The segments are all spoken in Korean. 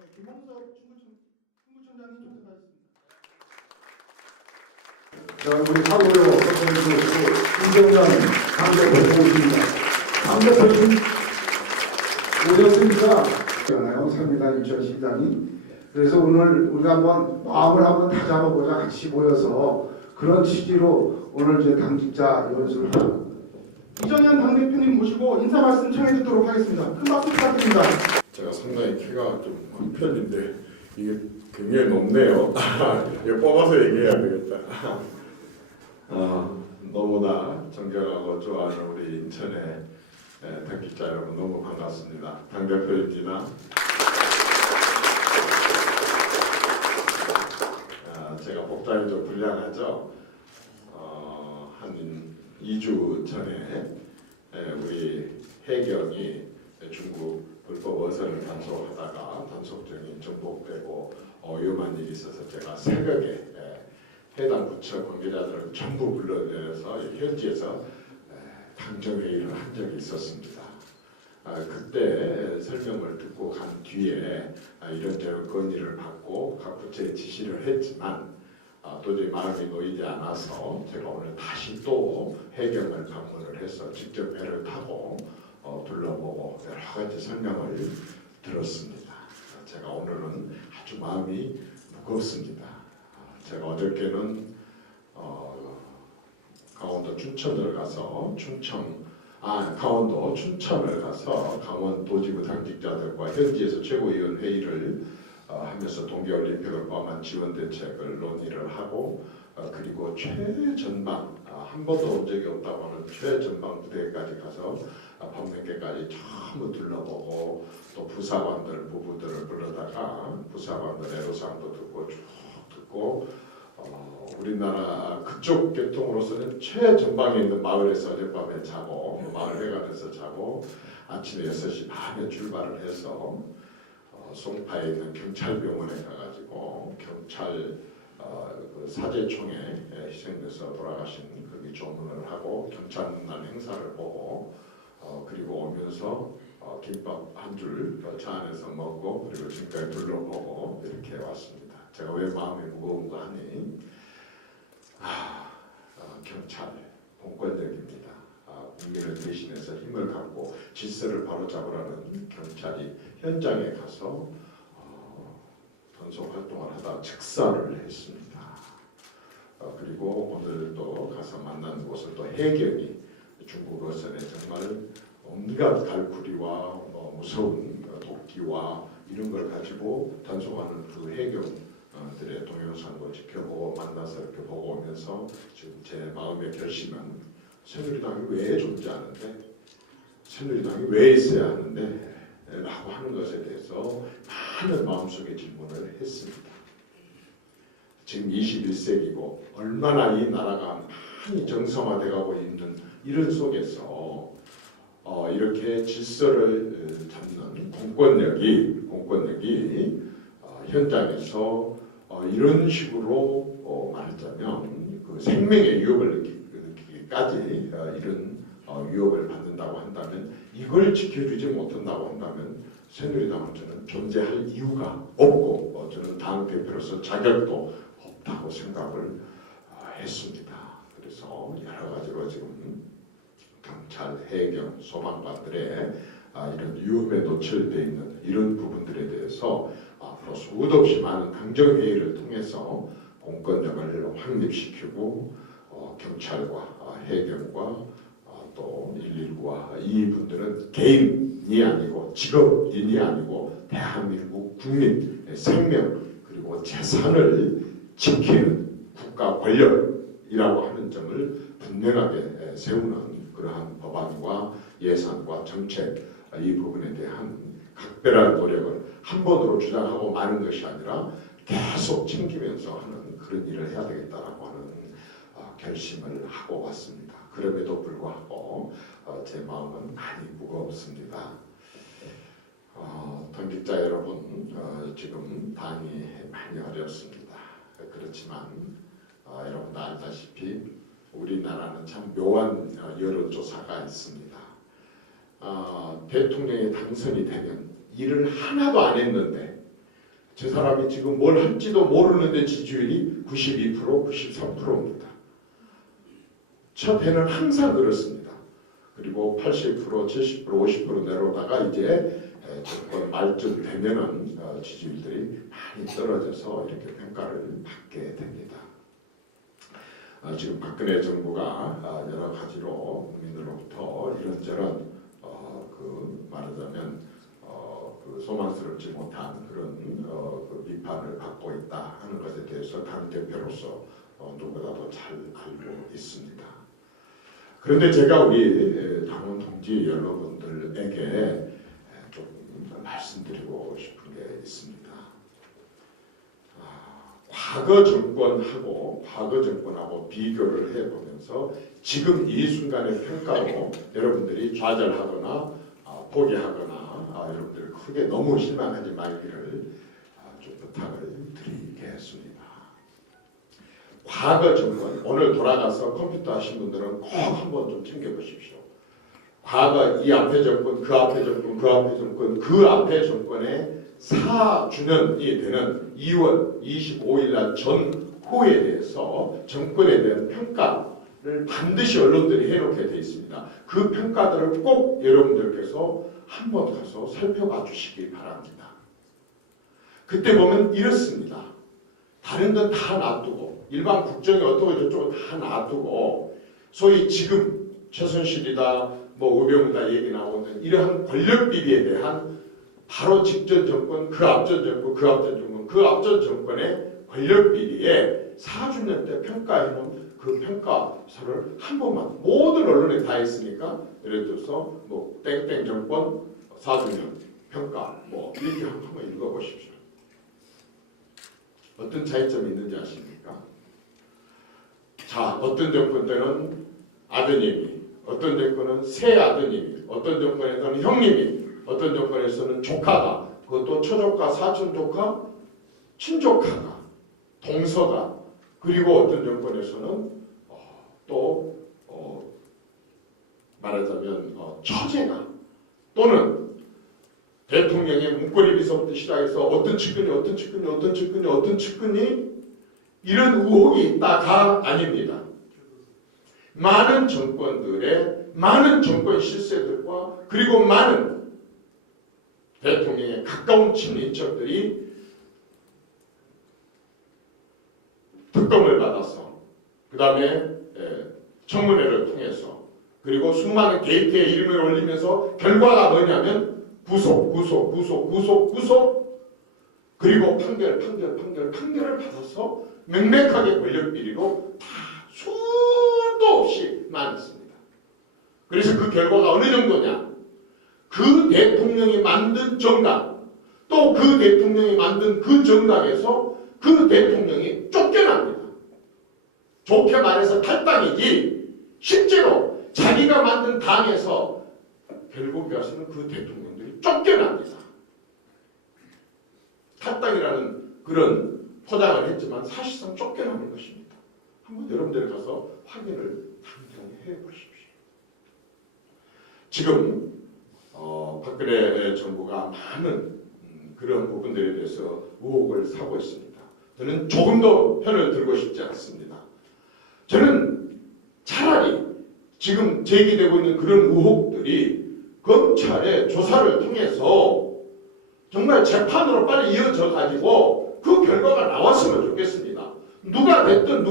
김홍석 중구청장님 참석하셨습니다. 자, 우리 사고로 김정남 당대표 모십니다. 당대표님 오셨습니까? 설미단 유치원시장이. 그래서 오늘 우리가 한번 마음을 한번 다 잡아보자, 같이 모여서 그런 취지로 오늘 제 당직자 연수를 하고 이정현 당대표님 모시고 인사 말씀 청해 듣도록 하겠습니다. 큰 박수 부탁드립니다. 제가 상당히 키가 좀 큰 편인데 이게 굉장히 높네요. 이거 뽑아서 얘기해야 되겠다. 너무나 존경하고 좋아하는 우리 인천의 당직자 여러분 너무 반갑습니다. 당대표입니다. 제가 복장이 좀 불량하죠. 한 2주 전에 우리 해경이 중국 불법 어선을 단속하다가 단속정이 정복되고 위험한 일이 있어서 제가 새벽에 해당 부처 관계자들을 전부 불러내서 현지에서 당정회의를 한 적이 있었습니다. 그때 설명을 듣고 간 뒤에 이런저런 건의를 받고 각 부처에 지시를 했지만 도저히 마음이 놓이지 않아서 제가 오늘 다시 또 해경을 방문을 해서 직접 배를 타고 둘러보고 여러 가지 설명을 들었습니다. 제가 오늘은 아주 마음이 무겁습니다. 제가 어저께는 강원도 춘천을 가서 강원도 춘천을 가서 강원도지구 당직자들과 현지에서 최고위원 회의를 하면서 동계올림픽을 포함한 지원 대책을 논의를 하고 그리고 최전방 한 번도 온 적이 없다고 하는 최전방 부대까지 가서 밤늦게까지 전부 둘러보고 또 부사관들 부부들을 불러다가 부사관들 애로사항도 듣고 쭉 듣고 우리나라 그쪽 계통으로서는 최전방에 있는 마을에서 어젯밤에 자고 마을 회관에서 자고 아침에 6시 반에 출발을 해서 송파에 있는 경찰병원에 가가지고 경찰 그 사제총에 희생돼서 돌아가신 거기 조문을 하고 경찰문란 행사를 보고 그리고 오면서 김밥 한 줄 차 안에서 먹고 그리고 지금까지 둘러보고 이렇게 왔습니다. 제가 왜 마음이 무거운가 하니 경찰 공권력입니다. 국민을 대신해서 힘을 갖고 질서를 바로잡으라는 경찰이 현장에 가서 단속 활동을 하다 즉사를 했습니다. 그리고 오늘도 가서 만난 곳은 또 해경이 중국 어선에 정말 온갖 갈구리와 무서운 도끼와 이런 걸 가지고 단속하는 그 해경들의 동영상도 지켜보고 만나서 이렇게 보고 오면서 지금 제 마음의 결심은 새누리당이 왜 존재하는데 새누리당이 왜 있어야 하는데 라고 하는 것에 대해서 많은 마음속의 질문을 했습니다. 지금 21세기고 얼마나 이 나라가 많이 정상화되고 있는 이런 속에서 이렇게 질서를 잡는 공권력이 현장에서 이런 식으로 말하자면 그 생명의 위협을 느끼기까지 이런 위협을 받는다고 한다면 이걸 지켜주지 못한다고 한다면 새누리당은 저는 존재할 이유가 없고 저는 당 대표로서 자격도 없다고 생각을 했습니다. 그래서 여러 가지로 지금 경찰, 해경, 소방관들의 이런 위험에 노출되어 있는 이런 부분들에 대해서 앞으로 수도 없이 많은 당정회의를 통해서 공권력을 확립시키고 경찰과 해경과 또 119와 이분들은 개인이 아니고 직업인이 아니고 대한민국 국민의 생명 그리고 재산을 지키는 국가 권력이라고 하는 점을 분명하게 세우는 그러한 법안과 예산과 정책 이 부분에 대한 각별한 노력을 한 번으로 주장하고 마는 것이 아니라 계속 챙기면서 하는 그런 일을 해야 되겠다라고 하는 결심을 하고 왔습니다. 그럼에도 불구하고 제 마음은 많이 무겁습니다. 당직자 여러분, 지금 당이 많이 어렵습니다. 그렇지만 여러분 다 알다시피 우리나라는 참 묘한 여론조사가 있습니다. 대통령이 당선이 되면 일을 하나도 안 했는데 저 사람이 지금 뭘 할지도 모르는데 지지율이 92%, 93%입니다. 첫 해는 항상 그렇습니다. 그리고 80%, 70%, 50% 내려오다가 이제 정권 말쯤 되면은 지지율들이 많이 떨어져서 이렇게 평가를 받게 됩니다. 지금 박근혜 정부가 여러 가지로 국민들로부터 이런저런 말하자면 그 소망스럽지 못한 그런 그 비판을 받고 있다 하는 것에 대해서 당대표로서 누구보다도 잘 알고 있습니다. 그런데 제가 우리 당원 동지 여러분들에게 좀 말씀드리고 싶은 게 있습니다. 과거 정권하고 비교를 해보면서 지금 이 순간의 평가로 여러분들이 좌절하거나 포기하거나 여러분들 크게 너무 실망하지 말기를 좀 부탁을 드리겠습니다. 과거 정권, 오늘 돌아가서 컴퓨터 하신 분들은 꼭 한번 좀 챙겨보십시오. 과거 이 앞에 정권, 그 앞에 정권, 그 앞에 정권, 그 앞에 정권의 4주년이 되는 2월 25일 날 전후에 대해서 정권에 대한 평가를 반드시 언론들이 해놓게 되어 있습니다. 그 평가들을 꼭 여러분들께서 한번 가서 살펴봐 주시기 바랍니다. 그때 보면 이렇습니다. 다른 건 다 놔두고 일반 국정이 어떻고 저쪽은 다 놔두고 소위 지금 최순실이다 뭐 우병우다 얘기 나오는 이러한 권력 비리에 대한 바로 직전 정권, 그 앞전 정권, 그 앞전 정권, 그 앞전 정권의 권력 비리에 4주년 때 평가해놓은 그 평가서를 한 번만 모든 언론에 다 있으니까 예를 들어서 뭐 땡땡 정권 4주년 평가 뭐 이렇게 한번 읽어보십시오. 어떤 차이점이 있는지 아십니까? 자, 어떤 정권 때는 아드님이, 어떤 정권은 새 아드님이, 어떤 정권에서는 형님이, 어떤 정권에서는 조카가, 그것도 처조카, 사촌조카, 친조카가, 동서가, 그리고 어떤 정권에서는 또 말하자면 처제가, 또는 대통령의 문고리 비서부터 시작해서 어떤 측근이 이런 의혹이 있다가 아닙니다. 많은 정권들의 많은 정권 실세들과 그리고 많은 대통령의 가까운 친인척들이 특검을 받아서 그 다음에 청문회를 통해서 그리고 수많은 게이트에 이름을 올리면서 결과가 뭐냐면 구속 그리고 판결을 받아서 명백하게 권력 비리로 다 수도 없이 많습니다. 그래서 그 결과가 어느 정도냐? 그 대통령이 만든 정당, 또 그 대통령이 만든 그 정당에서 그 대통령이 쫓겨납니다. 좋게 말해서 탈당이지 실제로 자기가 만든 당에서 결국에 와서는 그 대통령들이 쫓겨납니다. 탈당이라는 그런 포장을 했지만 사실상 쫓겨나는 것입니다. 한번 여러분들 가서 확인을 당장 해보십시오. 지금 박근혜 정부가 많은 그런 부분들에 대해서 의혹을 사고 있습니다. 저는 조금도 편을 들고 싶지 않습니다. 저는 차라리 지금 제기되고 있는 그런 의혹들이 검찰의 조사를 통해서 정말 재판으로 빨리 이어져 가지고 그 결과가 나왔으면 좋겠습니다. 누가 됐든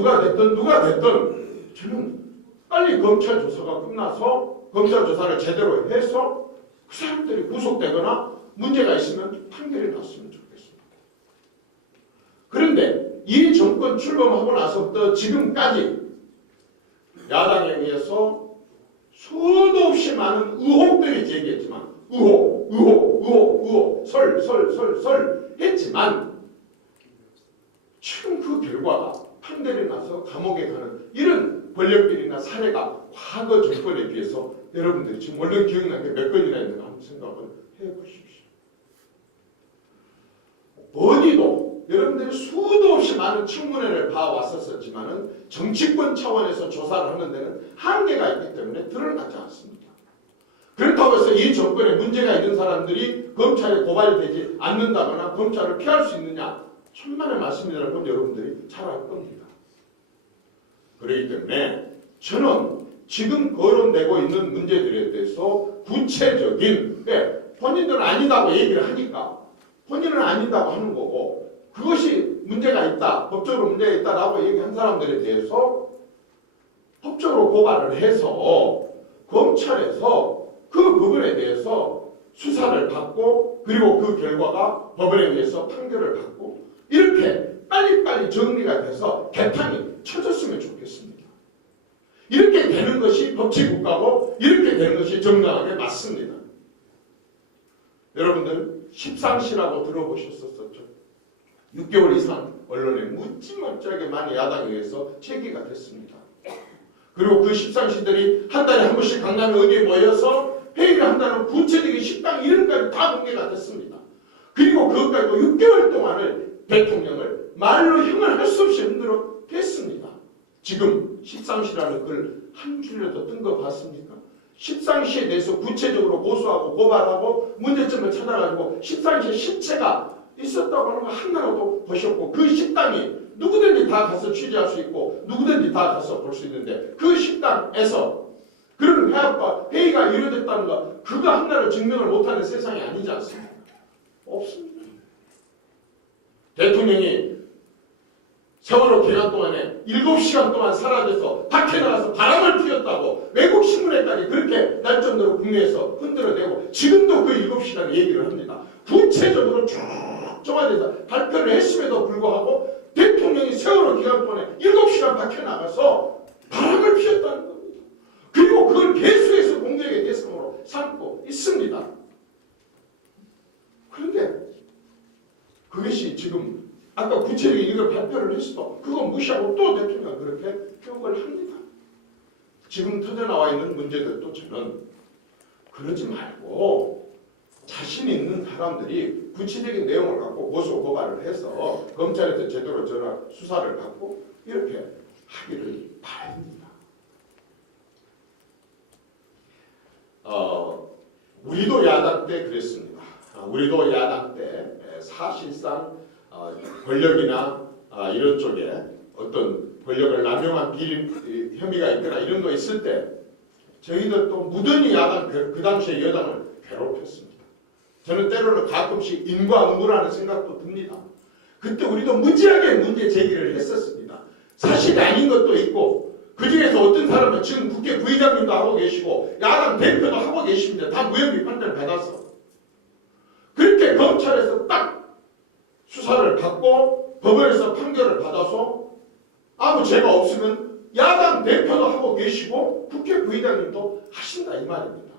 저는 빨리 검찰 조사가 끝나서 검찰 조사를 제대로 해서 그 사람들이 구속되거나 문제가 있으면 판결이 났으면 좋겠습니다. 그런데 이 정권 출범하고 나서부터 지금까지 야당에 의해서 수도 없이 많은 의혹들이 제기했지만 의혹, 설 했지만 지금 그 결과가 판결이 나서 감옥에 가는 이런 권력비리나 사례가 과거 정권에 비해서 여러분들이 지금 물론 기억나는 게 몇 건이나 있는가 한번 생각을 해보십시오. 어디도 여러분들이 수도 없이 많은 청문회를 봐왔었지만은 정치권 차원에서 조사를 하는 데는 한계가 있기 때문에 드러나지 않습니다. 그렇다고 그렇다고 해서 이 정권에 문제가 있는 사람들이 검찰에 고발되지 않는다거나 검찰을 피할 수 있느냐? 천만의 말씀이라는 건 여러분들이 잘 알 겁니다. 그렇기 때문에 저는 지금 거론되고 있는 문제들에 대해서 구체적인, 본인들은 아니다고 얘기를 하니까 본인은 아니다고 하는 거고, 그것이 문제가 있다, 법적으로 문제가 있다라고 얘기한 사람들에 대해서 법적으로 고발을 해서 검찰에서 그 부분에 대해서 수사를 받고, 그리고 그 결과가 법원에 의해서 판결을 받고, 이렇게 빨리빨리 정리가 돼서 개판이 쳐졌으면 좋겠습니다. 이렇게 되는 것이 법치국가고 이렇게 되는 것이 정당하게 맞습니다. 여러분들 십상시라고 들어보셨었죠? 6개월 이상 언론에 묻지못지하게 많이 야당에 의해서 제기가 됐습니다. 그리고 그 십상시들이 한 달에 한 번씩 강남 어디에 모여서 회의를 한다는 구체적인 식당 이름까지 다 공개가 됐습니다. 그리고 그것까지 6개월 동안을 대통령을 말로 형을 할 수 없이 흔들어 댔습니다. 지금 십상시라는 글 한 줄이라도 뜬 거 봤습니까? 십상시에 대해서 구체적으로 고소하고 고발하고 문제점을 찾아가지고 십상시의 실체가 있었다고 하는 거 하나라도 보셨고, 그 식당이 누구든지 다 가서 취재할 수 있고 누구든지 다 가서 볼 수 있는데, 그 식당에서 그런 회의가 이루어졌다는 거, 그거 하나를 증명을 못하는 세상이 아니지 않습니까? 없습니다. 대통령이 세월호 기간 동안에 7시간 동안 사라져서 밖에 나가서 바람을 피웠다고 외국 신문에까지 그렇게 날정대로 국내에서 흔들어대고, 지금도 그 7시간 얘기를 합니다. 구체적으로 쭉 정화돼서 발표를 했음에도 불구하고 대통령이 세월호 기간 동안에 7시간 밖에 나가서 바람을 피웠다는 겁니다. 그리고 그걸 계속해서 공개의 대상으로 삼고 있습니다. 그런데 그것이 지금 아까 구체적인 이걸 발표를 했어. 그거 무시하고 또 대통령이 그렇게 표현을 합니다. 지금 터져나와 있는 문제들도 저는 그러지 말고 자신 있는 사람들이 구체적인 내용을 갖고 고소 고발을 해서 검찰에서 제대로 수사를 받고 이렇게 하기를 바랍니다. 우리도 야당 때 그랬습니다. 우리도 야당 때 사실상 권력이나 이런 쪽에 어떤 권력을 남용한 비리 혐의가 있거나 이런 거 있을 때 저희들도 무던히 야당 그 당시에 여당을 괴롭혔습니다. 저는 때로는 가끔씩 인과응보라는 생각도 듭니다. 그때 우리도 무지하게 문제 제기를 했었습니다. 사실이 아닌 것도 있고, 그 중에서 어떤 사람은 지금 국회 부의장님도 하고 계시고 야당 대표도 하고 계십니다. 다 무혐의 판단을 받아서. 그렇게 검찰에서 딱 수사를 받고 법원에서 판결을 받아서 아무 죄가 없으면 야당 대표도 하고 계시고 국회 부의장님도 하신다 이 말입니다.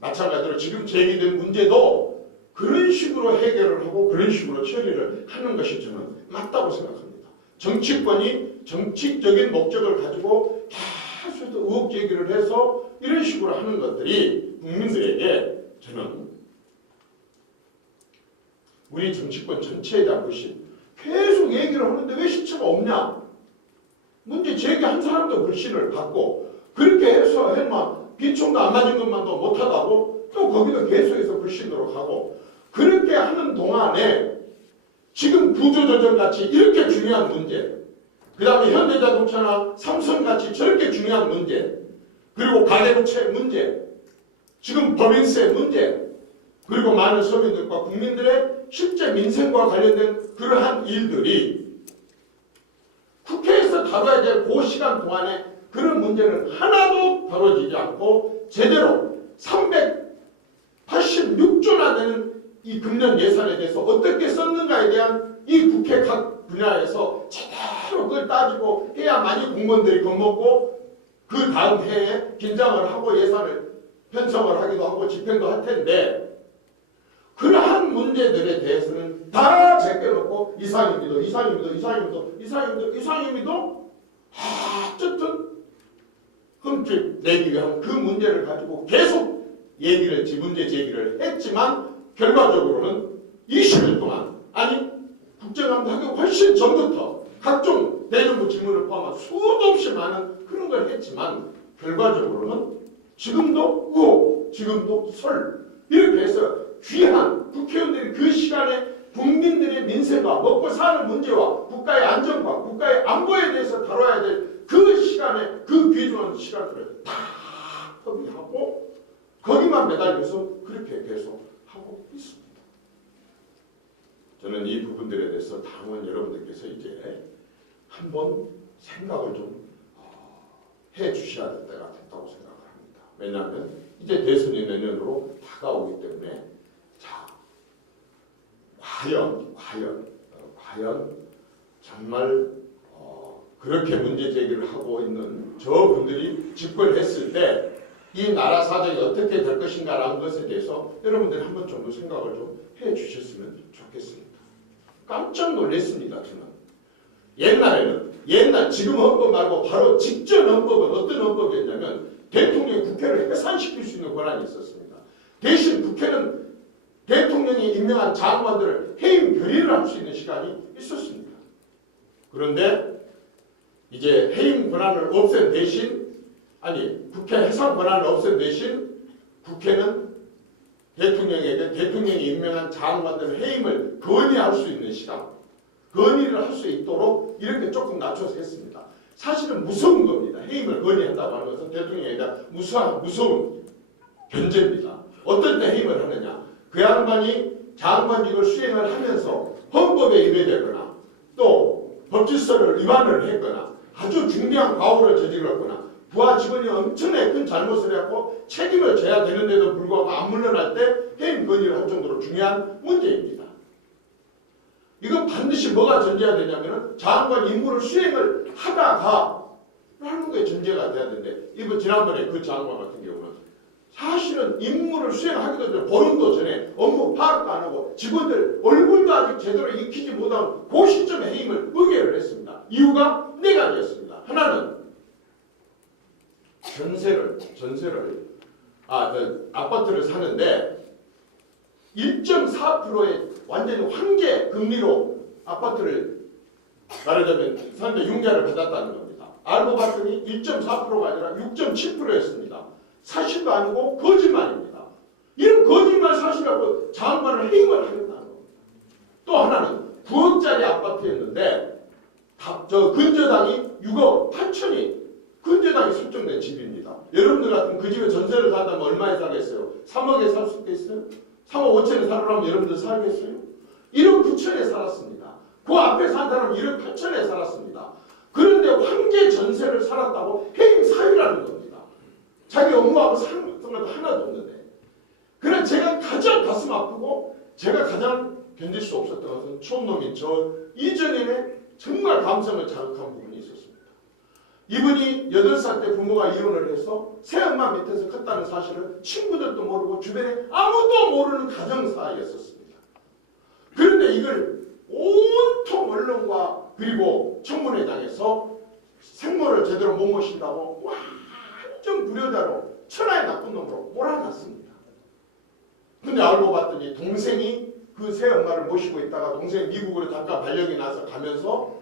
마찬가지로 지금 제기된 문제도 그런 식으로 해결을 하고 그런 식으로 처리를 하는 것이 저는 맞다고 생각합니다. 정치권이 정치적인 목적을 가지고 계속 의혹 제기를 해서 이런 식으로 하는 것들이 국민들에게 저는 우리 정치권 전체에 대한 것이 계속 얘기를 하는데 왜 실체가 없냐? 문제 제기한 사람도 불신을 받고 그렇게 해서 비총도 안 맞은 것만도 못하다고 또 거기도 계속해서 불신으로 가고, 그렇게 하는 동안에 지금 구조조정같이 이렇게 중요한 문제, 그 다음에 현대자동차나 삼성같이 저렇게 중요한 문제, 그리고 가계부채 문제, 지금 법인세 문제, 그리고 많은 서민들과 국민들의 실제 민생과 관련된 그러한 일들이 국회에서 다뤄야 될 그 시간 동안에 그런 문제는 하나도 다뤄지지 않고 제대로 386조나 되는 이 금년 예산에 대해서 어떻게 썼는가에 대한 이 국회 각 분야에서 제대로 그걸 따지고 해야만이 공무원들이 겁먹고 그 다음 해에 긴장을 하고 예산을 편성을 하기도 하고 집행도 할 텐데, 그러한 문제들에 대해서는 다 제껴놓고 이상임위도 어쨌든 흠집 내기 위한 그 문제를 가지고 계속 문제 제기를 했지만 결과적으로는 20일 동안, 아니 국정감사 하기 훨씬 전부터 각종 대정부 질문을 포함한 수도 없이 많은 그런 걸 했지만 결과적으로는 지금도 의혹, 내일도 지금도 설 이렇게 해서 귀한 국회의원들이 그 시간에 국민들의 민생과 먹고 사는 문제와 국가의 안전과 국가의 안보에 대해서 다뤄야 될 그 시간에 그 귀중한 시간들을 다 허비하고 거기만 매달려서 그렇게 계속 하고 있습니다. 저는 이 부분들에 대해서 당원 여러분들께서 이제 한번 생각을 좀 해주셔야 될 때가 됐다고 생각을 합니다. 왜냐하면 이제 대선이 내년으로 다가오기 때문에 자 과연 정말 그렇게 문제 제기를 하고 있는 저분들이 집권했을 때 이 나라 사정이 어떻게 될 것인가라는 것에 대해서 여러분들이 한번 좀 생각을 좀 해주셨으면 좋겠습니다. 깜짝 놀랐습니다. 저는 옛날 지금 헌법 말고 바로 직전 헌법은 어떤 헌법이었냐면 대통령이 국회를 해산시킬 수 있는 권한이 있었습니다. 대신 국회는 대통령이 임명한 장관들을 해임 결의를 할 수 있는 시간이 있었습니다. 그런데 이제 해임 권한을 없앤 대신 국회 해산 권한을 없앤 대신 국회는 대통령에게 대통령이 임명한 장관들을 해임을 건의할 수 있는 시간, 건의를 할 수 있도록 이렇게 조금 낮춰서 했습니다. 사실은 무서운 겁니다. 해임을 건의한다고 하는 것은 대통령에 대한 무서운 견제입니다. 어떤 때 해임을 하느냐? 그 양반이 장관직을 수행을 하면서 헌법에 위배되거나 또 법질서를 위반을 했거나 아주 중대한 과오를 저질렀거나 부하 직원이 엄청나게 큰 잘못을 했고 책임을 져야 되는데도 불구하고 안 물러날 때 해임 건의를 할 정도로 중요한 문제입니다. 이건 반드시 뭐가 전제가 되냐면 장관 임무를 수행을 하다가 라는 게 전제가 돼야 되는데 이번 지난번에 그 장관 같은 경우는 사실은 임무를 수행하기도 전에 보름도 전에 업무 파악도 안 하고 직원들 얼굴도 아직 제대로 익히지 못한 그 시점에 해임을 의결을 했습니다. 이유가 네 가지였습니다. 하나는 전세를 아파트를 사는데 1.4%의 완전히 황제 금리로 아파트를 말하자면 사는데 융자를 받았다는 겁니다. 알고 봤더니 1.4%가 아니라 6.7%였습니다. 사실도 아니고 거짓말입니다. 이런 거짓말 사실하고 장관을 해임을 하겠다는 겁니다. 또 하나는 9억짜리 아파트였는데 저 근저당이 6억 8천이 근저당이 설정된 집입니다. 여러분들 같은 그 집에 전세를 산다면 얼마에 사겠어요? 3억에 살 수 있겠어요? 3억 5천에 살으라면 여러분들 살겠어요? 1억 9천에 살았습니다. 그 앞에 산 사람은 1억 8천에 살았습니다. 그런데 황제 전세를 살았다고 해임 사유라는 겁니다. 자기 업무하고 상관도 하나도 없는데. 그래서 제가 가장 가슴 아프고 제가 가장 견딜 수 없었던 것은 촌놈인 저 이정현의 정말 감성을 자극한 부분이 있었습니다. 이분이 8살 때 부모가 이혼을 해서 새엄마 밑에서 컸다는 사실을 친구들도 모르고 주변에 아무도 모르는 가정사이였었습니다. 그런데 이걸 온통 언론과 그리고 청문회장에서 생모를 제대로 못 모신다고 완전 불효자로 천하의 나쁜 놈으로 몰아놨습니다. 근데 알고 봤더니 동생이 그 새엄마를 모시고 있다가 동생이 미국으로 잠깐 발령이 나서 가면서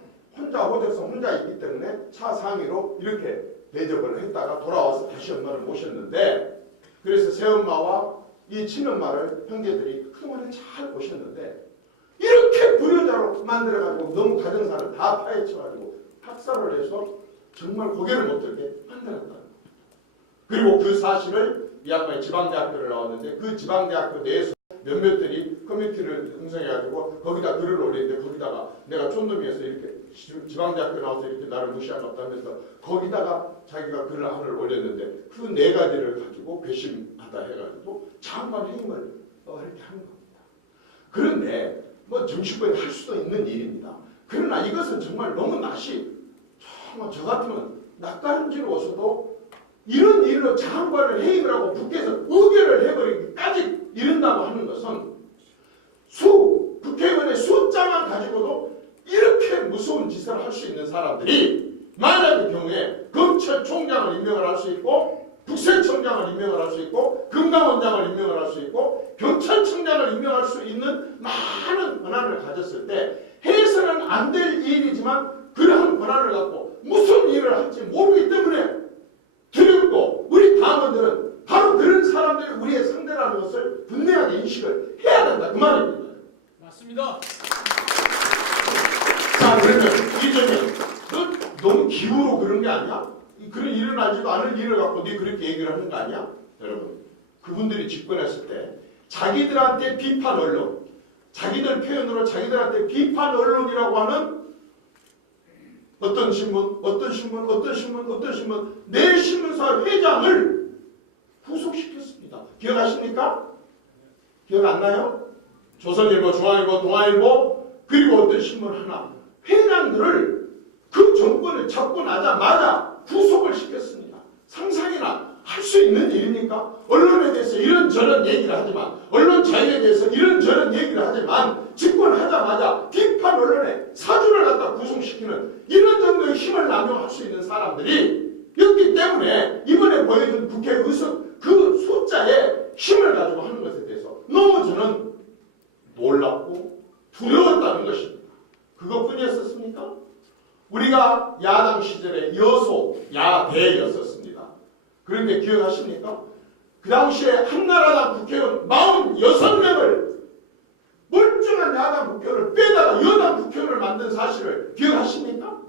혼자 있기 때문에 차 상위로 이렇게 대접을 했다가 돌아와서 다시 엄마를 모셨는데 그래서 새엄마와 이 친엄마를 형제들이 그동안에 잘 모셨는데 이렇게 불효자로 만들어가지고 너무 가정사를 다 파헤쳐가지고 학살을 해서 정말 고개를 못 들게 만들었다는 겁니다. 그리고 그 사실을 이 양반이 지방대학교를 나왔는데 그 지방대학교 내에서 몇몇들이 커뮤니티를 형성해가지고 거기다 글을 올리는데 거기다가 내가 촌놈이어서 이렇게 지방대학교 나와서 이렇게 나를 무시하겠다 하면서 거기다가 자기가 글을 하나를 올렸는데 그 4가지를 가지고 괘씸하다 해가지고 장관 해임을 이렇게 한 겁니다. 그런데 뭐 정치권이 할 수도 있는 일입니다. 그러나 이것은 정말 너무 정말 저 같으면 낯가림지러워서도 이런 일로 장관을 해임을 하고 국회에서 의결을 해버리기까지 이른다고 하는 것은 국회의원의 숫자만 가지고도 이렇게 무서운 짓을 할 수 있는 사람들이 만약의 경우에 검찰총장을 임명을 할 수 있고 국세청장을 임명을 할 수 있고 금감원장을 임명을 할 수 있고 경찰청장을 임명할 수 있는 많은 권한을 가졌을 때 해서는 안 될 일이지만 그러한 권한을 갖고 무슨 일을 할지 모르기 때문에 두렵고 우리 당원들은 바로 그런 사람들이 우리의 상대라는 것을 분명하게 인식을 해야 된다. 그 말입니다. 맞습니다. 자, 그러면 이정현, 너 너무 기우로 그런 게 아니야? 그런 일어나지도 않을 일을 갖고 네 그렇게 얘기를 하는 거 아니야? 여러분, 그분들이 집권했을 때 자기들한테 비판 언론, 자기들 표현으로 자기들한테 비판 언론이라고 하는 어떤 신문, 내 신문사 회장을 구속시켰습니다. 기억하십니까? 기억 안 나요? 조선일보, 중앙일보, 동아일보, 그리고 어떤 신문 하나, 회장들을 그 정권을 잡고 나자마자 구속을 시켰습니다. 상상이나 할 수 있는 일입니까? 언론에 대해서 이런저런 얘기를 하지만, 언론 자유에 대해서 이런저런 얘기를 하지만 집권하자마자 비판 언론에 사주를 갖다 구속시키는 이런 정도의 힘을 남용할 수 있는 사람들이 였기 때문에 이번에 보여준 국회 의석 그 숫자의 힘을 가지고 하는 것에 대해서 너무 저는 놀랍고 두려웠다는 것입니다. 그것뿐이었습니까? 우리가 야당 시절에 여소, 야대였었습니다. 그런데 기억하십니까? 그 당시에 한나라당 국회의원 46명을 멀쩡한 야당 국회의원을 빼다가 여당 국회의원을 만든 사실을 기억하십니까?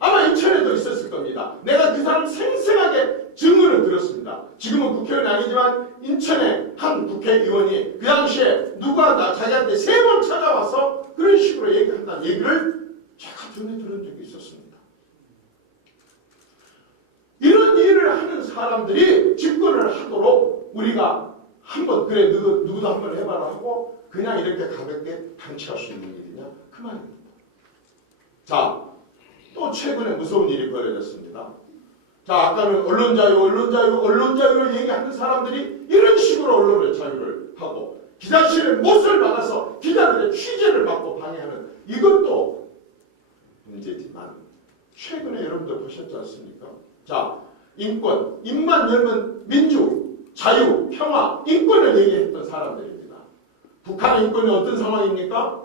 아마 인천에도 있었을 겁니다. 내가 그 사람 생생하게 증언을 들었습니다. 지금은 국회의원이 아니지만 인천의 한 국회의원이 그 당시에 누가 자기한테 3번 찾아와서 그런 식으로 얘기한다는 얘기를 제가 전에 들은 적이 있었습니다. 이런 일을 하는 사람들이 집권을 하도록 우리가 한번 그래 누구도 한번 해봐라 하고 그냥 이렇게 가볍게 방치할 수 있는 일이냐 그 말입니다. 자, 또 최근에 무서운 일이 벌어졌습니다. 자, 아까는 언론자유를 얘기하는 사람들이 이런 식으로 언론의 자유를 하고 기자실에 못을 박아서 기자들의 취재를 막고 방해하는 이것도 문제지만 최근에 여러분들 보셨지 않습니까? 자, 인권, 입만 열면 민주, 자유, 평화, 인권을 얘기했던 사람들입니다. 북한의 인권이 어떤 상황입니까?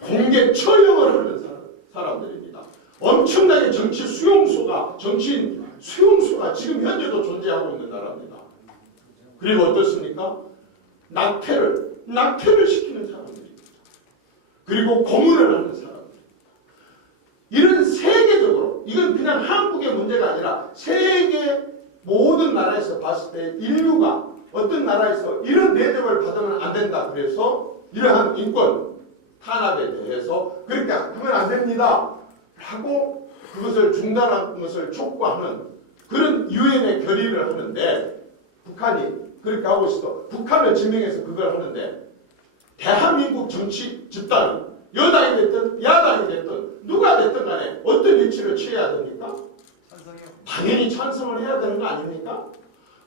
공개 처형을 하는 사람들입니다. 엄청나게 정치 수용소가, 정치인 수용소가 지금 현재도 존재하고 있는 나라입니다. 그리고 어떻습니까? 낙태를 시키는 사람들입니다. 그리고 고문을 하는 사람들입니다. 이런 세계적으로, 이건 그냥 한국의 문제가 아니라 세계 모든 나라에서 봤을 때 인류가 어떤 나라에서 이런 대접을 받으면 안 된다. 그래서 이러한 인권 탄압에 대해서 그렇게 하면 안 됩니다. 하고 그것을 중단하는 것을 촉구하는 그런 유엔의 결의를 하는데 북한이 그렇게 하고 있어. 북한을 지명해서 그걸 하는데 대한민국 정치 집단은 여당이 됐든 야당이 됐든 누가 됐든 간에 어떤 위치를 취해야 됩니까? 찬성해요. 당연히 찬성을 해야 되는 거 아닙니까?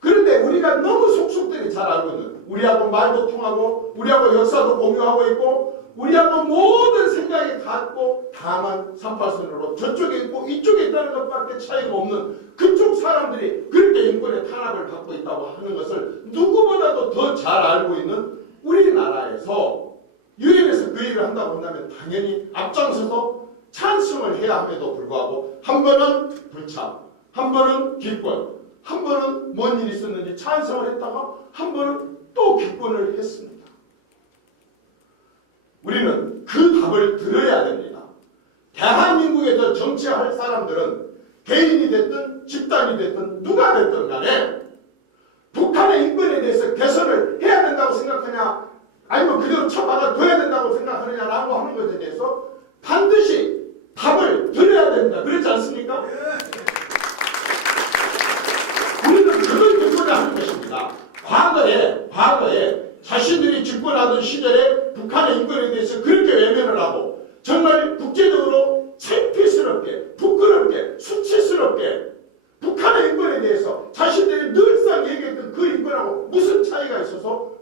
그런데 우리가 너무 속속들이 잘 알고 있는 우리하고 말도 통하고 우리하고 역사도 공유하고 있고 우리하고 모든 생각이 같고 다만 38선으로 저쪽에 있고 이쪽에 있다는 것밖에 차이가 없는 그쪽 사람들이 그렇게 인권의 탄압을 받고 있다고 하는 것을 누구보다도 더 잘 알고 있는 우리나라에서 유엔에서 그 일을 한다고 한다면 당연히 앞장서서 찬성을 해야 함에도 불구하고 한 번은 불참, 한 번은 기권, 한 번은 뭔 일이 있었는지 찬성을 했다가 한 번은 또 기권을 했습니다. 우리는 그 답을 들어야 됩니다. 대한민국에서 정치할 사람들은 개인이 됐든 집단이 됐든 누가 됐든 간에 북한의 인권에 대해서 개선을 해야 된다고 생각하냐 아니면 그대로 쳐박아둬야 된다고 생각하느냐라고 하는 것에 대해서 반드시 답을 들어야 됩니다. 그렇지 않습니까? 우리는 그걸 듣고자 하는 것입니다. 과거에 자신들이 집권하던 시절에 북한의 인권에 대해서 그렇게 외면을 하고 정말 국제적으로 창피스럽게 부끄럽게 수치스럽게 북한의 인권에 대해서 자신들이 늘상 얘기했던 그 인권하고 무슨 차이가 있어서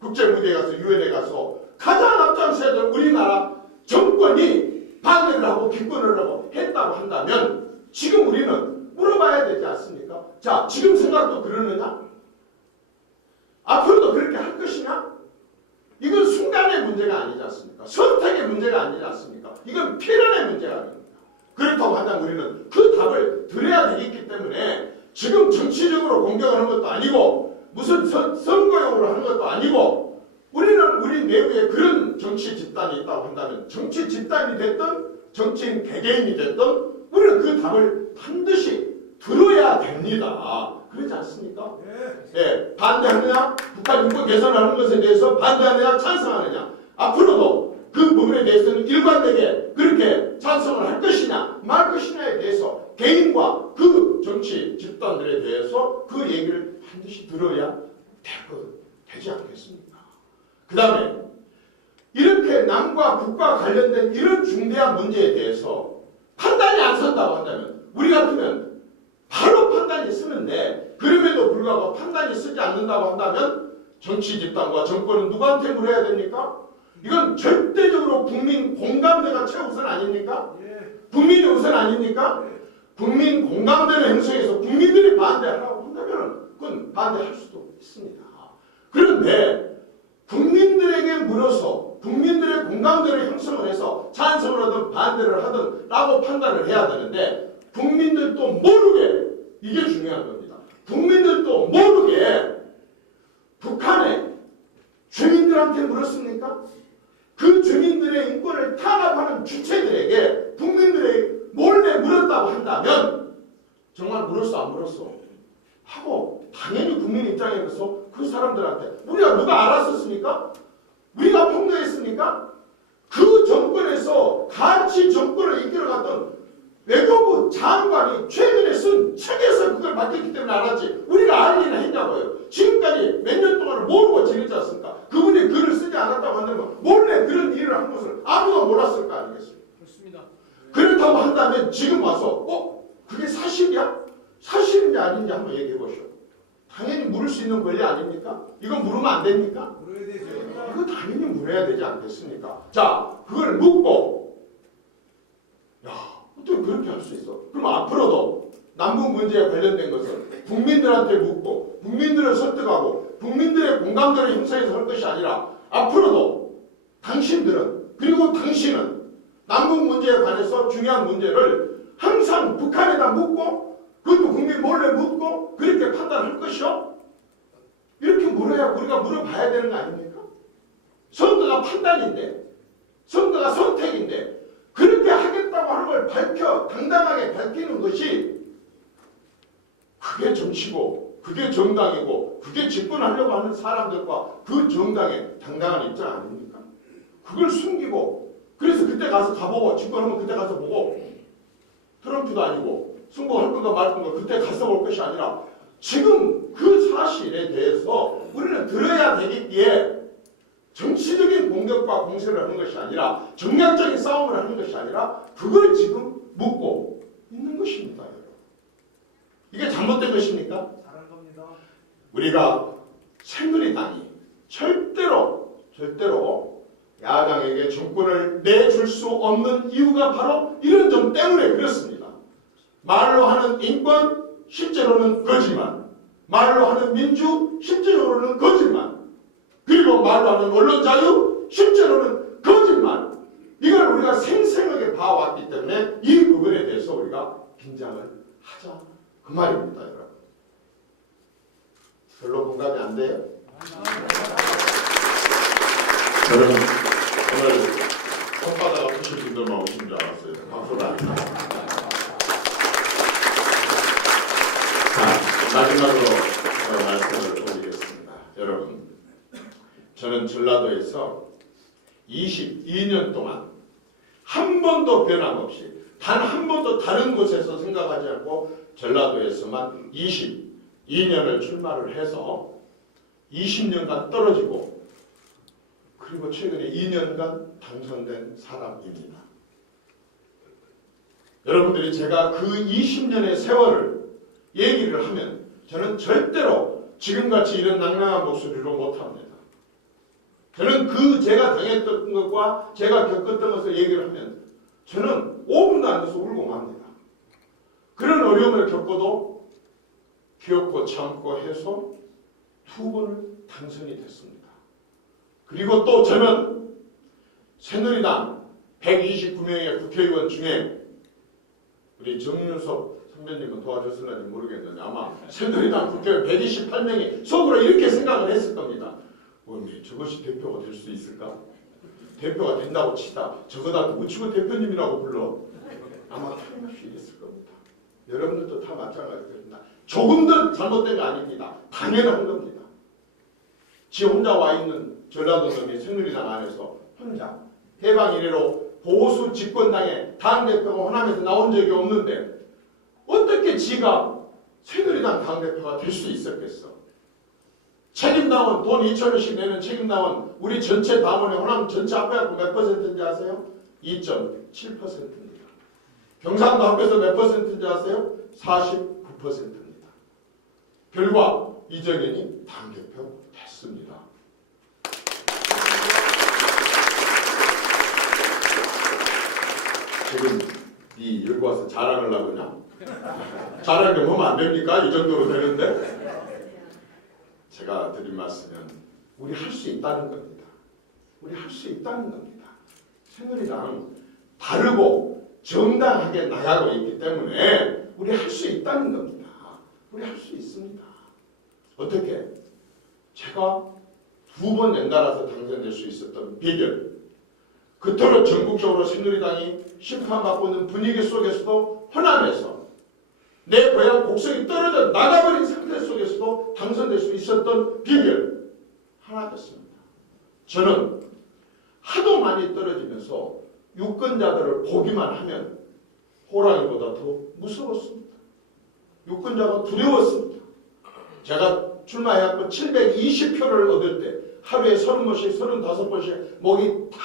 국제무대에 가서 유엔에 가서 가장 앞장서야 될 우리나라 정권이 반대를 하고 기권을 하고 했다고 한다면 지금 우리는 물어봐야 되지 않습니까? 자, 지금 생각도 그러느냐? 앞으로도 그렇게 할 것이냐? 이건 순간의 문제가 아니지 않습니까? 선택의 문제가 아니지 않습니까? 이건 필연의 문제가 아닙니다. 그렇다고 한다면 우리는 그 답을 들어야 되기 때문에 지금 정치적으로 공격하는 것도 아니고 무슨 선거용으로 하는 것도 아니고 우리는 우리 내부에 그런 정치 집단이 있다고 한다면 정치 집단이 됐든 정치인 개개인이 됐든 우리는 그 답을 반드시 들어야 됩니다. 그렇지 않습니까? 예, 반대하느냐, 북한 인권 개선하는 것에 대해서 반대하느냐, 찬성하느냐. 앞으로도 그 부분에 대해서는 일관되게 그렇게 찬성을 할 것이냐, 말 것이냐에 대해서 개인과 그 정치 집단들에 대해서 그 얘기를 반드시 들어야 되지 않겠습니까? 그 다음에 이렇게 남과 북과 관련된 이런 중대한 문제에 대해서 판단이 안 선다고 한다면 우리 같으면 바로 판단이 쓰는데 그럼에도 불구하고 판단이 쓰지 않는다고 한다면 정치 집단과 정권은 누구한테 물어야 됩니까? 이건 절대적으로 국민 공감대가 최우선 아닙니까? 국민이 우선 아닙니까? 국민 공감대를 형성해서 국민들이 반대하라고 한다면 그건 반대할 수도 있습니다. 그런데 국민들에게 물어서 국민들의 공감대를 형성을 해서 찬성을 하든 반대를 하든 라고 판단을 해야 되는데 국민들도 모르게 이게 중요한 겁니다. 국민들도 모르게 북한의 주민들한테 물었습니까? 그 주민들의 인권을 탄압하는 주체들에게 국민들의 몰래 물었다고 한다면 정말 물었어 안 물었어 하고 당연히 국민 입장에서 그 사람들한테 우리가 누가 알았었습니까? 우리가 폭로했습니까? 그 정권에서 같이 정권을 이끌어갔던 외교부 장관이 최근에 쓴 책에서 그걸 밝혔기 때문에 알았지 우리가 알기나 했냐고요. 지금까지 몇 년 동안 모르고 지냈지 않습니까? 그분이 글을 쓰지 않았다고 한다면 몰래 그런 일을 한 것을 아무도 몰랐을 거 아니겠습니까? 그렇습니다. 그렇다고 한다면 지금 와서 그게 사실이야? 사실인지 아닌지 한번 얘기해 보시오. 당연히 물을 수 있는 권리 아닙니까? 이건 물으면 안 됩니까? 물어야 되죠. 이거 당연히 물어야 되지 않겠습니까? 자, 그걸 묻고 야, 어떻게 그렇게 할 수 있어? 그럼 앞으로도 남북 문제에 관련된 것을 국민들한테 묻고 국민들을 설득하고 국민들의 공감대를 형성해서 할 것이 아니라 앞으로도 당신들은 그리고 당신은 남북 문제에 관해서 중요한 문제를 항상 북한에다 묻고 그것도 국민 몰래 묻고 그렇게 판단할 것이요? 이렇게 물어야 우리가 물어봐야 되는 거 아닙니까? 선거가 판단인데 선거가 선택인데 그렇게 하겠다고 하는 걸 당당하게 밝히는 것이 그게 정치고 그게 정당이고 그게 집권하려고 하는 사람들과 그 정당의 당당한 입장 아닙니까? 그걸 숨기고 그래서 그때 가서 가보고 집권하면 그때 가서 보고 트럼프도 아니고 승복할 건가 말 건가 그때 가서 볼 것이 아니라 지금 그 사실에 대해서 우리는 들어야 되기에 정치적인 공격과 공세를 하는 것이 아니라 정략적인 싸움을 하는 것이 아니라 그걸 지금 묻고 있는 것입니다. 여러분. 이게 잘못된 것입니까? 잘한 겁니다. 우리가 새누리당이 절대로 야당에게 정권을 내줄 수 없는 이유가 바로 이런 점 때문에 그렇습니다. 말로 하는 인권, 실제로는 거짓말. 말로 하는 민주, 실제로는 거짓말. 그리고 말로 하는 언론 자유, 실제로는 거짓말. 이걸 우리가 생생하게 봐왔기 때문에 이 부분에 대해서 우리가 긴장을 하자. 그 말입니다, 여러분. 별로 공감이 안 돼요? 여러분, 오늘 손바닥 아프신 분들만 오신 줄 알았어요. 박수를 안 쳐요. 자, 마지막으로 말씀을 드리겠습니다. 여러분, 저는 전라도에서 22년 동안 한 번도 변함없이 단 한 번도 다른 곳에서 생각하지 않고 전라도에서만 22년을 출마를 해서 20년간 떨어지고 그리고 최근에 2년간 당선된 사람입니다. 여러분들이 제가 그 20년의 세월을 얘기를 하면 저는 절대로 지금같이 이런 낭랑한 목소리로 못합니다. 저는 그 제가 당했던 것과 제가 겪었던 것을 얘기를 하면 저는 5분도 안 돼서 울고 맙니다. 그런 어려움을 겪어도 기억고 참고 해서 2번을 당선이 됐습니다. 그리고 또 저는 새누리당 129명의 국회의원 중에 우리 정윤석 선배님은 도와줬을는지 모르겠는데 아마 새누리당 국회의원 128명이 속으로 이렇게 생각을 했을 겁니다. 저것이 대표가 될 수 있을까? 대표가 된다고 치다 저거다 묻히고 대표님이라고 불러. 아마 틀림없이 이랬을 겁니다. 여러분들도 다 마찬가지입니다. 조금도 잘못된 거 아닙니다. 당연한 겁니다. 지 혼자 와 있는 전라도 놈이 새누리당 안에서 혼자 해방 이래로 보수 집권당의 당대표가 호남에서 나온 적이 없는데 어떻게 지가 새누리당 당대표가 될 수 있었겠어? 책임당원 돈 2,000원씩 내는 책임당원 우리 전체 당원의 호남 전체 합해갖고 몇 퍼센트인지 아세요? 2.7%입니다. 경상도 합해서 몇 퍼센트인지 아세요? 49%입니다. 결과 이정현이 당대표 됐습니다. 지금 여기 와서 자랑을 하거냐? 자랑 좀 하면 안 됩니까? 이 정도로 되는데 제가 드린 말씀은 우리 할 수 있다는 겁니다. 우리 할 수 있다는 겁니다. 새누리당 다르고 정당하게 나가고 있기 때문에 우리 할 수 있다는 겁니다. 우리 할 수 있습니다. 어떻게? 제가 2번 연달아서 당선될 수 있었던 비결 그토록 전국적으로 새누리당이 심판받고 있는 분위기 속에서도 호남에서 내 고향 곡성이 떨어져 나가버린 상태 속에서도 당선될 수 있었던 비결 하나였습니다. 저는 하도 많이 떨어지면서 유권자들을 보기만 하면 호랑이보다 더 무서웠습니다. 유권자가 두려웠습니다. 제가 출마해갖고 720표를 얻을 때 하루에 30번씩 35번씩 목이 다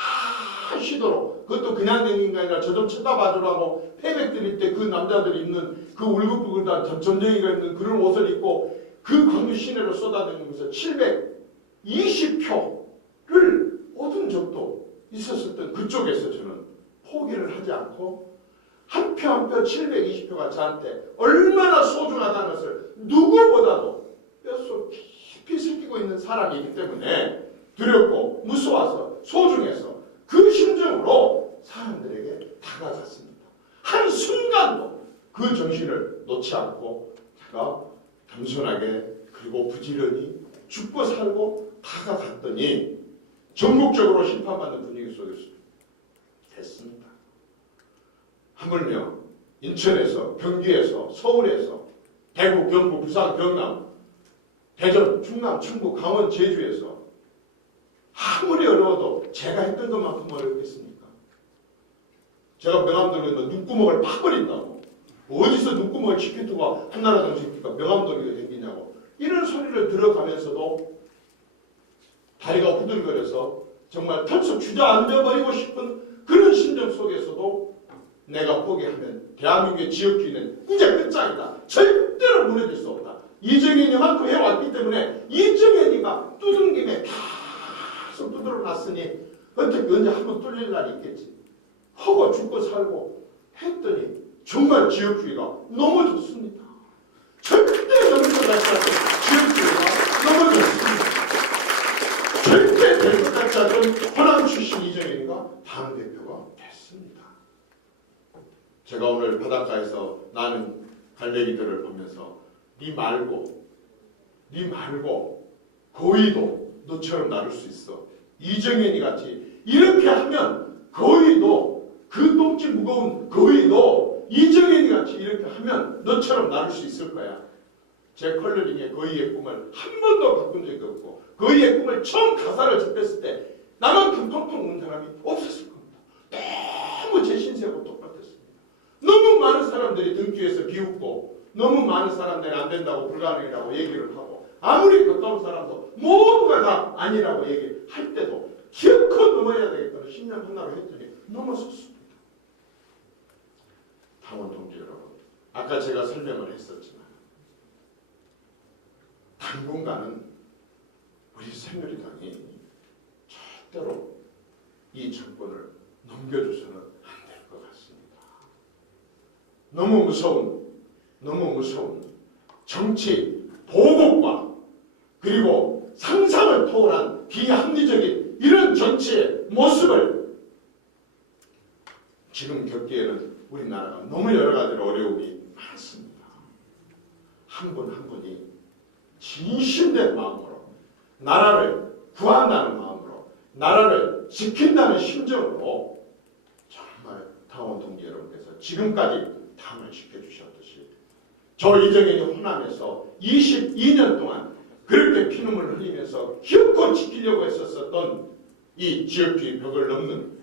쉬도록 그것도 그냥 댕긴 게 아니라 저 좀 쳐다봐주라고 패백 드릴 때 그 남자들이 입는 그 울긋불긋한 점쟁이가 입는 그런 옷을 입고 그 광주 시내로 쏟아다니면서 720표를 얻은 적도 있었던 그쪽에서 저는 포기를 하지 않고 한 표 한 표 720표가 저한테 얼마나 소중하다는 것을 누구보다도 뼛속 깊이 새기고 있는 사람이기 때문에 두렵고 무서워서 소중해서 그 심정으로 사람들에게 다가갔습니다. 한순간도 그 정신을 놓지 않고 제가 겸손하게 그리고 부지런히 죽고 살고 다가갔더니 전국적으로 심판받는 분위기 속에서 됐습니다. 하물며 인천에서 경기에서 서울에서 대구, 경북, 부산, 경남, 대전, 충남, 충북, 강원, 제주에서 아무리 어려워도 제가 했던 것만큼 어렵겠습니까? 제가 명함 들고 있는 눈구멍을 파버린다고 어디서 눈구멍을 치피투가 한나라 정신니까 명함돌이가 생기냐고 이런 소리를 들어가면서도 다리가 후들거려서 정말 털썩 주저앉아버리고 싶은 그런 심정 속에서도 내가 포기하면 대한민국의 지역주의는 이제 끝장이다. 절대로 무너질 수 없다. 이정현이 이만큼 해왔기 때문에 이정현이가 뚜든 김에 계속 두드러 놨으니 어떻게 언제 한번 뚫릴 날이 있겠지. 하고 죽고 살고 했더니 정말 지역주의가 너무 좋습니다. 절대 넘을 것 같지 않은 지역주의가 너무 좋습니다. 절대 될 것 같지 않은 호남 출신 이정현이가 당대표가 됐습니다. 제가 오늘 바닷가에서 나는 갈매기들을 보면서 네 말고 거의도 너처럼 나를 수 있어. 이정현이 같이 이렇게 하면 거의도 그 똥집 무거운 거의도 이정현이 같이 이렇게 하면 너처럼 나를 수 있을 거야. 제 컬러링의 거의의 꿈을 한 번도 바꾼 적이 없고 거의의 꿈을 처음 가사를 접했을 때 나만큼 펑펑 우는 사람이 없었을 겁니다. 너무 제 신세하고 똑같았습니다. 너무 많은 사람들이 등 뒤에서 비웃고 너무 많은 사람들이 안 된다고 불가능이라고 얘기를 하고 아무리 가까운 사람도 모두가 다 아니라고 얘기할 때도 기어코 넘어야 되겠다는 신념 하나로 했더니 넘어섰습니다. 당원 동지 여러분, 아까 제가 설명을 했었지만 당분간은 우리 새누리당이 절대로 이 정권을 넘겨줘서는 안 될 것 같습니다. 너무 무서운 정치 보복과 그리고 상상을 초월한 비합리적인 이런 정치의 모습을 지금 겪기에는 우리나라가 너무 여러 가지로 어려움이 많습니다. 그렇습니다. 한 분 한 분이 진심된 마음으로 나라를 구한다는 마음으로 나라를 지킨다는 심정으로 정말 당원 동지 여러분께서 지금까지 당을 지켜주셨듯이 저 이정현이 호남에서 22년 동안 그렇게 피눈물을 흘리면서 힘껏 지키려고 했었던 이 지역주의 벽을 넘는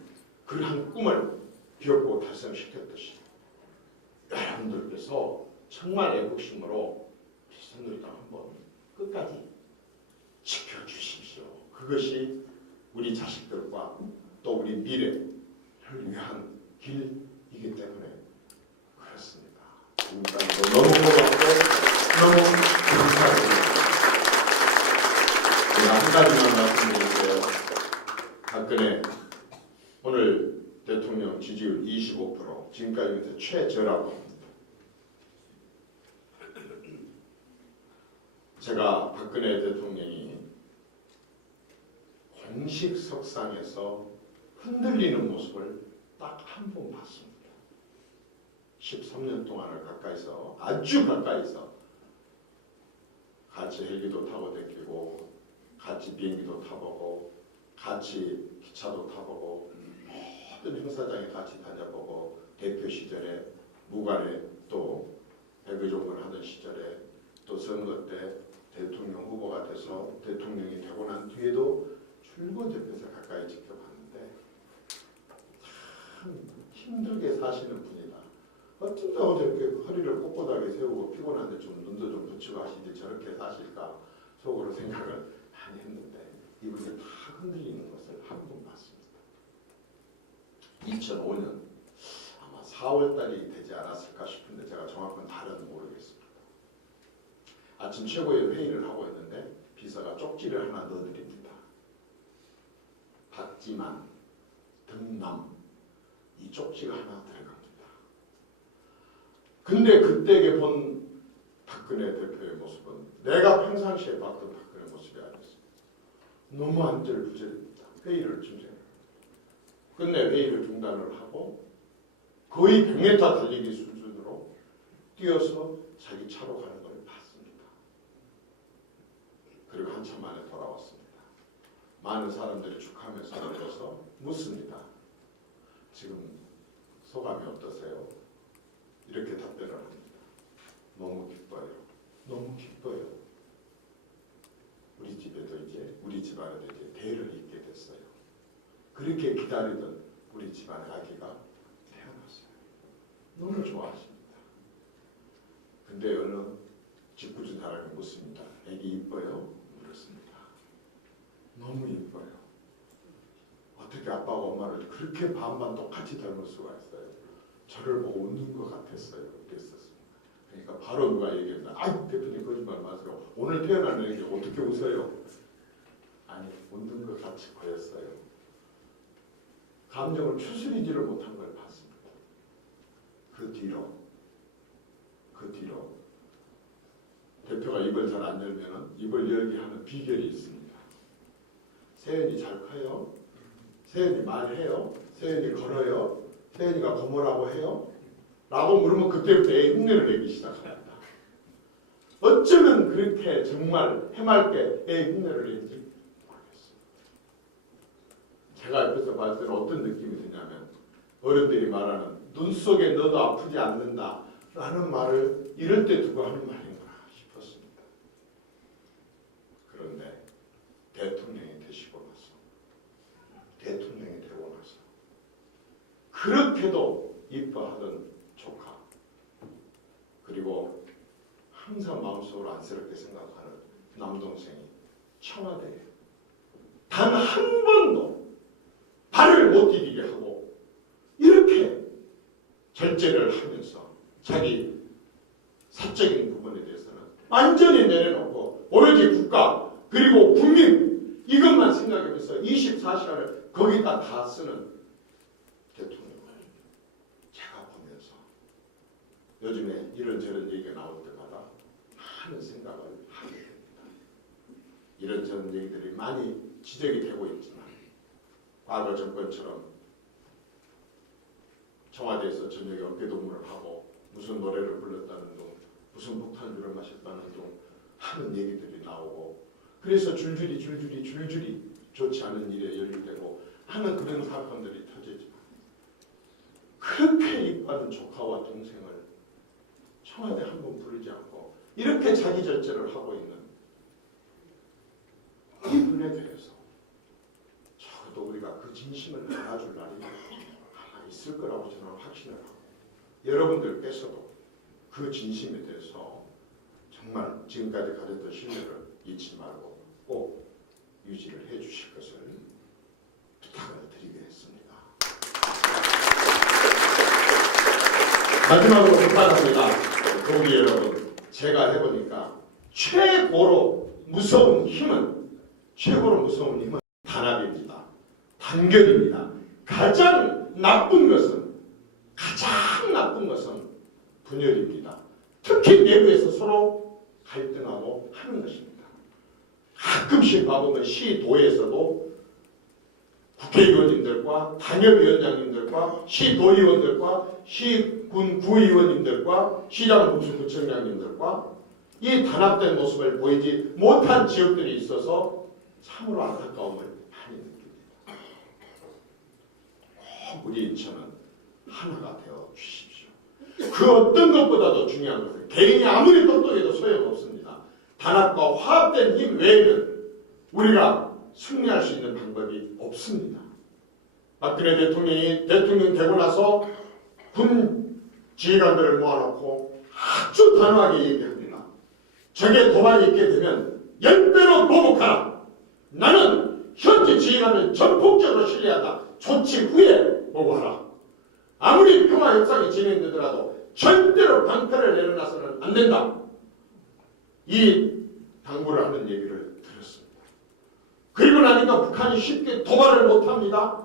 그러한 꿈을 비웠고 달성시켰듯이 여러분들께서 정말 애국심으로 새누리당 한번 끝까지 지켜주십시오. 그것이 우리 자식들과 또 우리 미래를 위한 길이기 때문에 그렇습니다. 지금까지도 너무 고맙고 너무 감사드립니다. 제가 한 가지만 말씀드릴게요. 박근혜 오늘 대통령 지지율 25%, 지금까지 최저라고 합니다. 제가 박근혜 대통령이 공식 석상에서 흔들리는 모습을 딱 한 번 봤습니다. 13년 동안을 가까이서 아주 가까이서 같이 헬기도 타고 다니고 같이 비행기도 타보고 같이 기차도 타보고 모든 행사장에 같이 다녀보고 대표 시절에 무관에 또 배배종을 하는 시절에 또 선거 때 대통령 후보가 돼서 대통령이 되고 난 뒤에도 줄곧 옆에서 가까이 지켜봤는데 참 힘들게 사시는 분이다. 어쩐다고 저렇게 허리를 꼿꼿하게 세우고 피곤한데 좀 눈도 좀 붙이고 하시지 저렇게 사실까 속으로 생각을 많이 했는데 이분이 다 흔들리는 것을 한 번 봤습니다. 2005년 아마 4월달이 되지 않았을까 싶은데 제가 정확한 달은 모르겠습니다. 아침 최고의 회의를 하고 있는데 비서가 쪽지를 하나 넣어드립니다. 받지만 등남 이 쪽지가 하나 들어갑니다. 근데 그때 본 박근혜 대표의 모습은 내가 평상시에 봤던 박근혜 모습이 아니었습니다. 너무 안절부절입니다. 회의를 중단해요. 끝내 회의를 중단을 하고 거의 100m 달리기 수준으로 뛰어서 자기 차로 가는 걸 봤습니다. 그리고 한참 만에 돌아왔습니다. 많은 사람들이 축하하면서 나와서 묻습니다. 지금 소감이 어떠세요? 이렇게 답변을 합니다. 너무 기뻐요. 너무 기뻐요. 우리 집에도 이제 우리 집안에도 이제 대를 잇게 됐어요. 그렇게 기다리던 우리 집안의 아기가 태어났어요. 너무 좋아하십니다. 근데 어느 짓궂은 사람이 묻습니다. 애기 이뻐요? 물었습니다. 너무 이뻐요. 어떻게 아빠가 엄마를 그렇게 반반 똑같이 닮을 수가 있어요? 저를 보고 웃는 것 같았어요. 그랬었습니다. 그러니까 바로 누가 얘기했나? 아이 대표님 거짓말 마세요. 오늘 태어난 애기 어떻게 웃어요? 아니 웃는 것 같이 보였어요. 감정을 추스리지를 못한 걸 봤습니다. 그 뒤로 대표가 입을 잘 안 열면 입을 열게 하는 비결이 있습니다. 세연이 잘 커요? 세연이 말해요? 세연이 걸어요? 세연이가 고모라고 해요? 라고 물으면 그때부터 애 흉내를 내기 시작합니다. 어쩌면 그렇게 정말 해맑게 애 흉내를 낸지 모르겠습니다. 제가 옆에서 봤을 때는 어떤 느낌이 드냐면 어른들이 말하는 눈 속에 넣어도 아프지 않는다 라는 말을 이럴 때 두고 하는 말인가 싶었습니다. 그런데 대통령이 되시고 대통령이 되고 나서 그렇게도 이뻐하던 조카 그리고 항상 마음속으로 안쓰럽게 생각하는 남동생이 청와대에 단 한 번도 발을 못 디디게 하고 이렇게 절제를 하면서 자기 사적인 부분에 대해서는 완전히 내려놓고 오로지 국가 그리고 국민 이것만 생각하면서 24시간을 거기다 다 쓰는 대통령을 제가 보면서 요즘에 이런저런 얘기가 나올 때마다 많은 생각을 하게 됩니다. 이런저런 얘기들이 많이 지적이 되고 있지만 과거 정권처럼 청와대에서 저녁에 어깨동무를 하고 무슨 노래를 불렀다는 둥, 무슨 폭탄주를 마셨다는 둥 하는 얘기들이 나오고, 그래서 줄줄이 좋지 않은 일에 연루되고 하는 그런 사건들이 터지죠. 그렇게 이뻐하는 조카와 동생을 청와대 한 번 부르지 않고 이렇게 자기 절제를 하고 있는 이분에 대해서 적어도 우리가 그 진심을 알아줄 날이 아마 있을 거라고 저는 확신을 하고, 여러분들께서도 그 진심에 대해서 정말 지금까지 가졌던 신뢰를 잊지 말고 꼭 유지를 해 주실 것을 부탁을 드리겠습니다. 마지막으로 부탁합니다. 동기 여러분, 제가 해보니까 최고로 무서운 힘은 단합입니다. 단결입니다. 가장 나쁜 것은 분열입니다. 특히 내부에서 서로 갈등하고 하는 것입니다. 가끔씩 봐보면 시도에서도 국회의원님들과 당협위원장님들과 시도의원들과 시군 구의원님들과 시장 군수구청장님들과 이 단합된 모습을 보이지 못한 지역들이 있어서 참으로 안타까움을 많이 느낍니다. 꼭 우리 인천은 하나가 되어 주십시오. 그 어떤 것보다도 중요한 것은 개인이 아무리 똑똑해도 소용없습니다. 단합과 화합된 힘 외에는 우리가 승리할 수 있는 방법이 없습니다. 박근혜 대통령이 대통령 되고 나서 군 지휘관들을 모아놓고 아주 단호하게 얘기합니다. 적의 도발이 있게 되면 10배로 보복하라. 나는 현재 지휘관을 전폭적으로 신뢰한다. 조치 후에 보고하라. 아무리 평화 협상이 진행되더라도 절대로 방패를 내려놔서는 안 된다. 이 당부를 하는 얘기를 들었습니다. 그리고 나니까 북한이 쉽게 도발을 못합니다.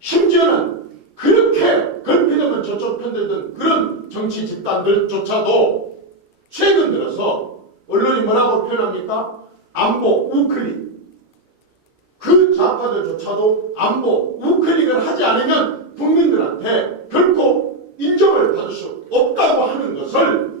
심지어는 그렇게 걸핏하면 저쪽 편들던 그런 정치 집단들조차도 최근 들어서 언론이 뭐라고 표현합니까? 안보 우클릭. 그 좌파들조차도 안보 우클릭을 하지 않으면 국민들한테 결코 인정을 받을 수 없다고 하는 것을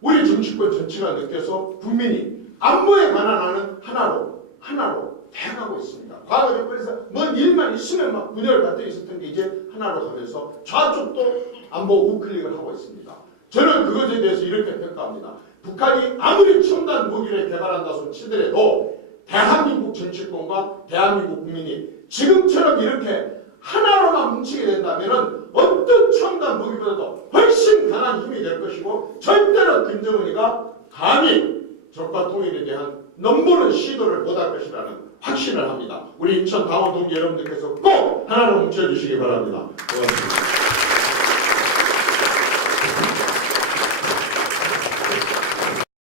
우리 정치권 전체가 느껴서 국민이 안보에 관한 하나로 돼가고 있습니다. 과거 정권에서 뭔 일만 있으면 막 분열 갈등이 있었던 게 이제 하나로 가면서 좌쪽도 안보 우클릭을 하고 있습니다. 저는 그것에 대해서 이렇게 평가합니다. 북한이 아무리 첨단 무기를 개발한다 손 치더라도 대한민국 정치권과 대한민국 국민이 지금처럼 이렇게 하나로만 뭉치게 된다면 어떤 첨단 무기보다도 훨씬 강한 힘이 될 것이고, 절대로 김정은이가 감히 적과 통일에 대한 넘보는 시도를 못할 것이라는 확신을 합니다. 우리 인천 강원 동지 여러분들께서 꼭 하나로 뭉쳐주시기 바랍니다. 고맙습니다.